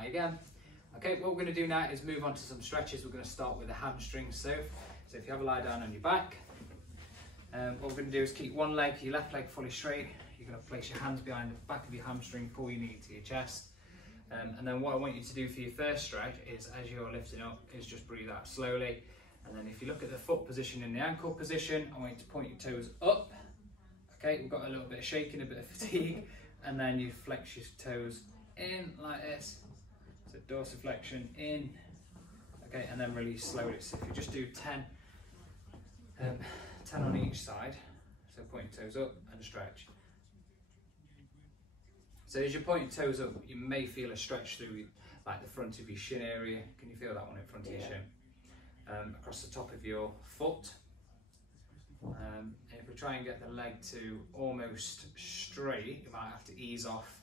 High again. Okay, what we're going to do now is move on to some stretches. We're going to start with the hamstrings. So if you have a lie down on your back, what we're going to do is keep one leg, your left leg fully straight. You're going to place your hands behind the back of your hamstring, pull your knee to your chest. And then what I want you to do for your first stretch is, as you're lifting up, is just breathe out slowly. And then if you look at the foot position and the ankle position, I want you to point your toes up. Okay, we've got a little bit of shaking, a bit of fatigue. And then you flex your toes in like this. So dorsiflexion in, okay, and then release slowly. So if you just do 10 on each side, so point your toes up and stretch. So as you point your toes up, you may feel a stretch through like the front of your shin area. Can you feel that one in front of your shin? Across the top of your foot. And if we try and get the leg to almost straight, you might have to ease off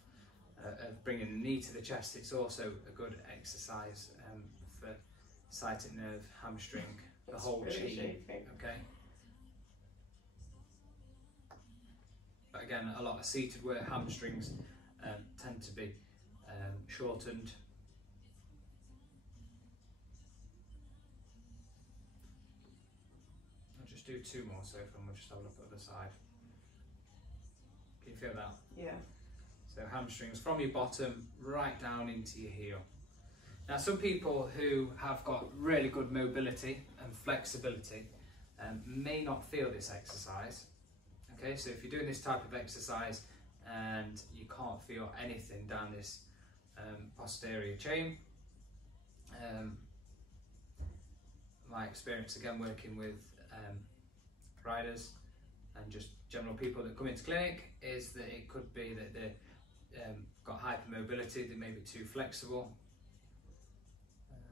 of bringing the knee to the chest. It's also a good exercise for sciatic nerve, hamstring, the whole chain. Okay. But again, a lot of seated work, hamstrings tend to be shortened. I'll just do 2 more, so we'll just have a look at the other side. Can you feel that? Yeah. So hamstrings from your bottom right down into your heel. Now some people who have got really good mobility and flexibility may not feel this exercise. Okay, so if you're doing this type of exercise and you can't feel anything down this posterior chain, my experience again working with riders and just general people that come into clinic is that it could be that they're got hypermobility, they may be too flexible,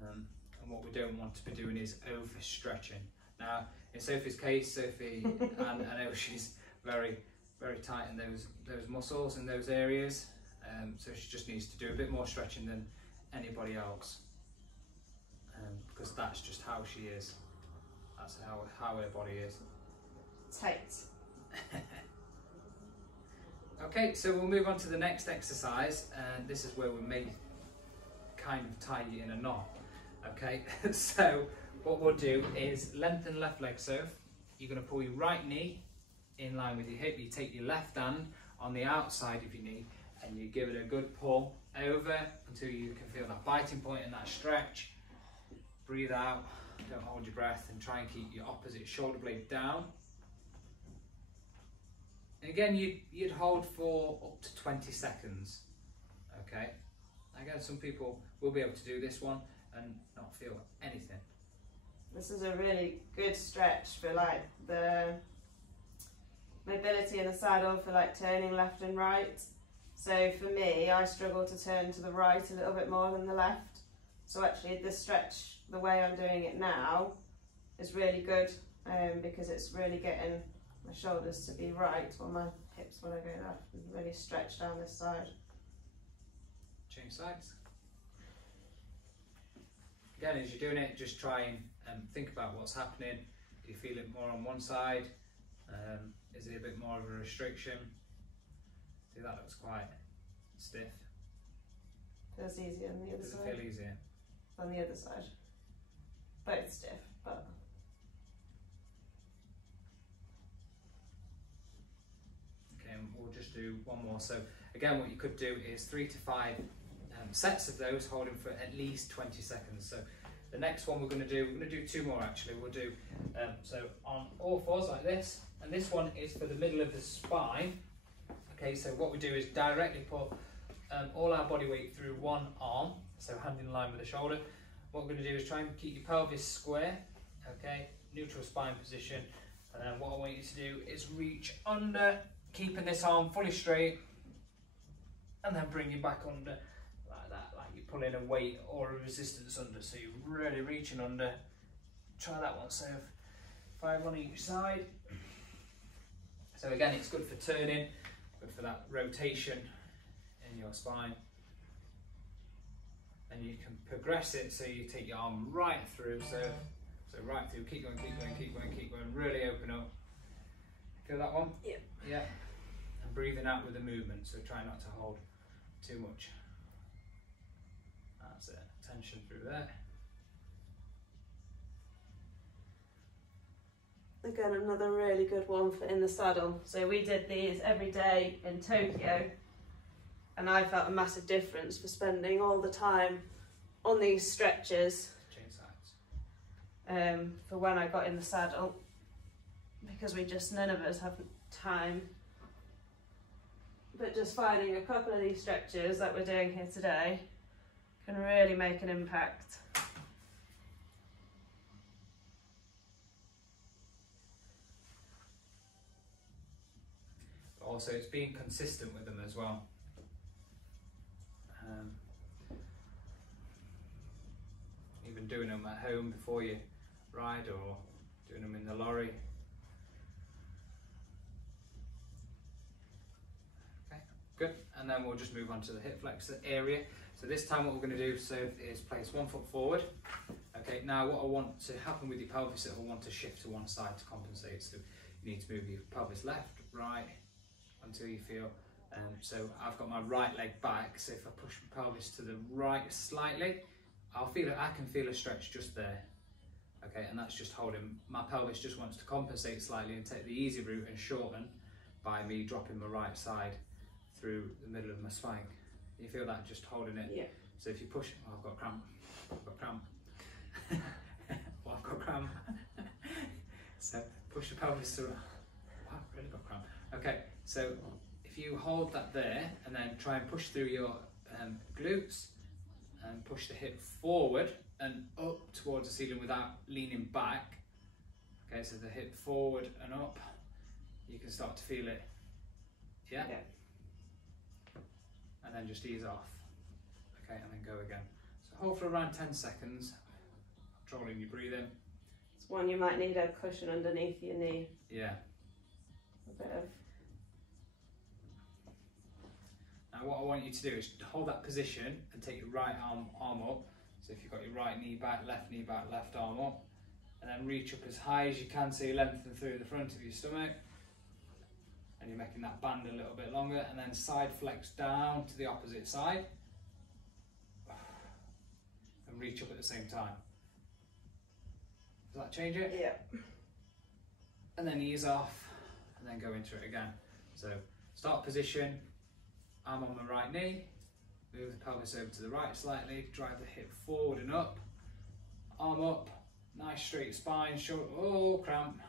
and what we don't want to be doing is overstretching. Now in Sophie's case, Sophie, and I know she's very tight in those muscles in those areas, so she just needs to do a bit more stretching than anybody else, because that's just how she is. That's how her body is. Tight. Okay, so we'll move on to the next exercise, and this is where we may kind of tie you in a knot. Okay, so what we'll do is lengthen left leg. So you're going to pull your right knee in line with your hip. You take your left hand on the outside of your knee and you give it a good pull over until you can feel that biting point and that stretch. Breathe out, don't hold your breath, and try and keep your opposite shoulder blade down. And again, you'd hold for up to 20 seconds, okay? Again, some people will be able to do this one and not feel anything. This is a really good stretch for like the mobility in the saddle, for like turning left and right. So for me, I struggle to turn to the right a little bit more than the left. So actually this stretch, the way I'm doing it now, is really good because it's really getting my shoulders to be right, or my hips when I go left, and really stretch down this side. Change sides. Again, as you're doing it, just try and think about what's happening. Do you feel it more on one side? Is it a bit more of a restriction? See, that looks quite stiff. Feels easier on the other side. Does it feel easier? On the other side. Both stiff, but... Okay, and we'll just do one more. So again, what you could do is 3 to 5 sets of those, holding for at least 20 seconds. So the next one we're going to do 2 more actually. We'll do so on all fours like this, and this one is for the middle of the spine. Okay, so what we do is directly put all our body weight through one arm, so hand in line with the shoulder. What we're going to do is try and keep your pelvis square, okay, neutral spine position, and then what I want you to do is reach under, keeping this arm fully straight, and then bring you back under like that, like you're pulling a weight or a resistance under, so you're really reaching under. Try that one, so 5 on each side. So again, it's good for turning, good for that rotation in your spine. And you can progress it, so you take your arm right through, so right through, keep going, keep going, keep going, keep going, really open up. Feel that one? Yeah. Yeah. And breathing out with the movement, so try not to hold too much. That's it, tension through there. Again, another really good one for in the saddle. So we did these every day in Tokyo, and I felt a massive difference for spending all the time on these stretches Change sides. for when I got in the saddle, because none of us have time. But just finding a couple of these stretches that we're doing here today can really make an impact. But also it's being consistent with them as well. Even doing them at home before you ride, or doing them in the lorry. Okay, good. And then we'll just move on to the hip flexor area. So this time what we're going to do is place 1 foot forward. Okay, now what I want to happen with your pelvis is I want to shift to one side to compensate. So you need to move your pelvis left, right, until you feel. So I've got my right leg back, so if I push my pelvis to the right slightly, I can feel a stretch just there. Okay, and that's just holding, my pelvis just wants to compensate slightly and take the easy route and shorten by me dropping my right side through the middle of my spine. You feel that, just holding it? Yeah. So if you push, oh, I've got cramp, I've got cramp. Oh, I've got cramp. So push the pelvis through, wow, I've really got cramp. Okay, so if you hold that there and then try and push through your glutes and push the hip forward and up towards the ceiling without leaning back. Okay, so the hip forward and up, you can start to feel it. Yeah? Yeah. And then just ease off. Okay, and then go again. So hold for around 10 seconds, controlling your breathing. It's one you might need a cushion underneath your knee. Yeah. A bit of. Now what I want you to do is hold that position and take your right arm up. So if you've got your right knee back, left arm up, and then reach up as high as you can so you lengthen through the front of your stomach. And you're making that band a little bit longer, and then side flex down to the opposite side. And reach up at the same time. Does that change it? Yeah. And then ease off, and then go into it again. So start position, arm on the right knee, move the pelvis over to the right slightly, drive the hip forward and up, arm up, nice straight spine, short, oh cramp.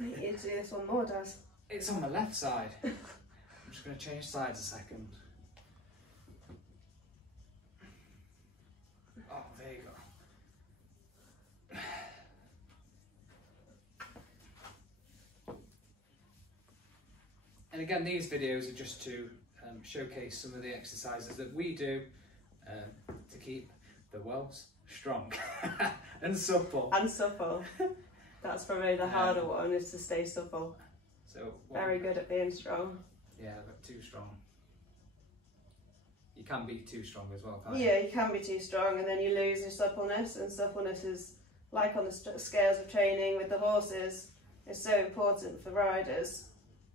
I need you to do this one more, Daz. It's on the left side. I'm just going to change sides a second. Oh, there you go. And again, these videos are just to showcase some of the exercises that we do to keep the wells strong and supple. And supple. That's probably the harder one, is to stay supple. So very good at being strong. Yeah, but too strong. You can be too strong as well, can't you? Yeah, you can be too strong and then you lose your suppleness, and suppleness is, like on the scales of training with the horses, is so important for riders,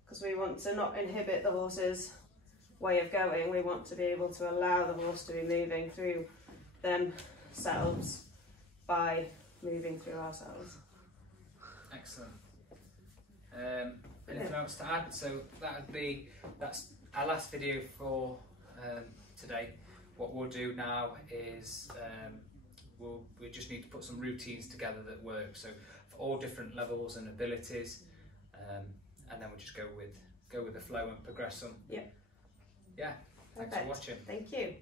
because we want to not inhibit the horse's way of going. We want to be able to allow the horse to be moving through themselves by moving through ourselves. Excellent. Anything else to add? So that's our last video for today. What we'll do now is we just need to put some routines together that work. So for all different levels and abilities, and then we'll just go with the flow and progress them. Yeah. Yeah. Thanks for watching. Thank you.